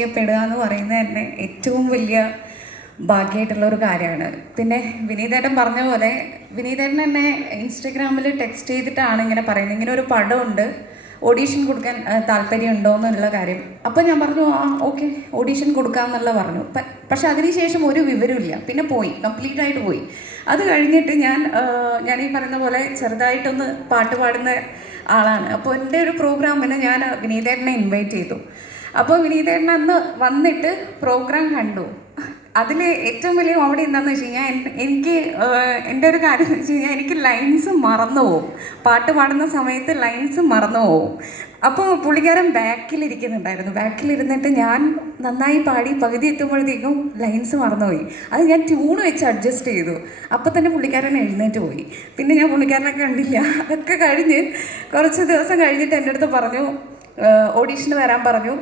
ചെയ്യപ്പെടുക എന്ന് പറയുന്നത് തന്നെ ഏറ്റവും വലിയ ഭാഗ്യമായിട്ടുള്ള ഒരു കാര്യമാണ്. പിന്നെ വിനീതേട്ടൻ പറഞ്ഞ പോലെ വിനീതേട്ടൻ എന്നെ ഇൻസ്റ്റഗ്രാമിൽ ടെക്സ്റ്റ് ചെയ്തിട്ടാണ് ഇങ്ങനെ പറയുന്നത്. ഇങ്ങനെ ഒരു പടമുണ്ട്. ഓഡീഷൻ കൊടുക്കാൻ താല്പര്യമുണ്ടോ എന്നുള്ള കാര്യം. അപ്പോൾ ഞാൻ പറഞ്ഞു ആ ഓക്കെ ഓഡീഷൻ കൊടുക്കാമെന്നുള്ള പറഞ്ഞു. പക്ഷെ അതിനുശേഷം ഒരു വിവരമില്ല പിന്നെ പോയി കംപ്ലീറ്റ് ആയിട്ട് പോയി. അത് കഴിഞ്ഞിട്ട് ഞാൻ ഞാൻ ഈ പറയുന്ന പോലെ ചെറുതായിട്ടൊന്ന് പാട്ട് പാടുന്ന ആളാണ്. അപ്പോൾ എന്റെ ഒരു പ്രോഗ്രാമിന് ഞാൻ വിനീതേട്ടനെ ഇൻവൈറ്റ് ചെയ്തു. അപ്പോൾ വിനീതേട്ടൻ അന്ന് വന്നിട്ട് പ്രോഗ്രാം കണ്ടു. അതിൽ ഏറ്റവും വലിയ കോമഡി എന്താണെന്ന് വെച്ച് കഴിഞ്ഞാൽ എനിക്ക് എന്റെ ഒരു കാര്യം എന്ന് വെച്ച് കഴിഞ്ഞാൽ എനിക്ക് ലൈൻസ് മറന്നു പോവും. പാട്ട് പാടുന്ന സമയത്ത് ലൈൻസ് മറന്നു പോവും. അപ്പോൾ പുള്ളിക്കാരൻ ബാക്കിലിരിക്കുന്നുണ്ടായിരുന്നു. ബാക്കിലിരുന്നിട്ട് ഞാൻ നന്നായി പാടി പകുതി എത്തുമ്പോഴത്തേക്കും ലൈൻസ് മറന്നുപോയി. അത് ഞാൻ ട്യൂൺ വെച്ച് അഡ്ജസ്റ്റ് ചെയ്തു. അപ്പോൾ തന്നെ പുള്ളിക്കാരൻ എഴുന്നേറ്റ് പോയി. പിന്നെ ഞാൻ പുള്ളിക്കാരനെ കണ്ടില്ല. അതൊക്കെ കഴിഞ്ഞ് കുറച്ച് ദിവസം കഴിഞ്ഞിട്ട് എന്റെ അടുത്ത് പറഞ്ഞു ഓഡീഷന് വരാൻ പറഞ്ഞു.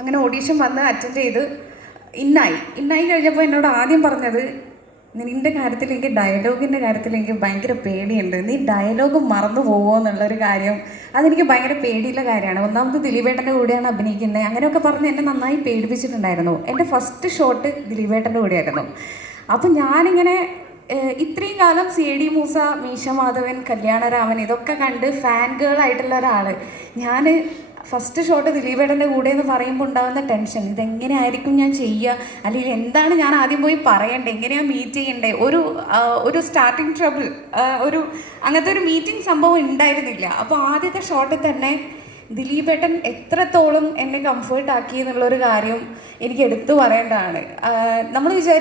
അങ്ങനെ ഓഡീഷൻ വന്ന് അറ്റൻഡ് ചെയ്ത് ഇന്നായി. ഇന്നായി കഴിഞ്ഞപ്പോൾ എന്നോട് ആദ്യം പറഞ്ഞത് നിന്റെ കാര്യത്തിൽ ഡയലോഗിന്റെ കാര്യത്തിൽ ഭയങ്കര പേടിയുണ്ട്. നീ ഡയലോഗ് മറന്നു പോകുമോ എന്നുള്ളൊരു കാര്യം. അതെനിക്ക് ഭയങ്കര പേടിയുള്ള കാര്യമാണ്. ഒന്നാമത് ദിലീപേട്ടന്റെ കൂടെയാണ് അഭിനയിക്കുന്നത് അങ്ങനെയൊക്കെ പറഞ്ഞ് എന്നെ നന്നായി പേടിപ്പിച്ചിട്ടുണ്ടായിരുന്നു. എന്റെ ഫസ്റ്റ് ഷോട്ട് ദിലീപേട്ടന്റെ കൂടെയായിരുന്നു. അപ്പം ഞാനിങ്ങനെ ഇത്രയും കാലം സി ഡി മൂസ മീശ മാധവൻ കല്യാണരാമൻ ഇതൊക്കെ കണ്ട് ഫാൻ ഗേൾ ആയിട്ടുള്ള ഒരാൾ ഞാൻ ഫസ്റ്റ് ഷോട്ട് ദിലീപേടന്റെ കൂടെ എന്ന് പറയുമ്പോൾ ഉണ്ടാകുന്ന ടെൻഷൻ ഇതെങ്ങനെയായിരിക്കും ഞാൻ ചെയ്യുക അല്ലെങ്കിൽ എന്താണ് ഞാൻ ആദ്യം പോയി പറയേണ്ടത് എങ്ങനെയാണ് മീറ്റ് ചെയ്യേണ്ടത് ഒരു ഒരു സ്റ്റാർട്ടിങ് ട്രബിൾ ഒരു അങ്ങനത്തെ ഒരു മീറ്റിംഗ് സംഭവം ഉണ്ടായിരുന്നില്ല. അപ്പോൾ ആദ്യത്തെ ഷോട്ടിൽ തന്നെ ദിലീപേട്ടൻ എത്രത്തോളം എന്നെ കംഫേർട്ട് ആക്കി എന്നുള്ളൊരു കാര്യം എനിക്ക് എടുത്തു പറയേണ്ടതാണ്. നമ്മൾ വിചാരിക്കും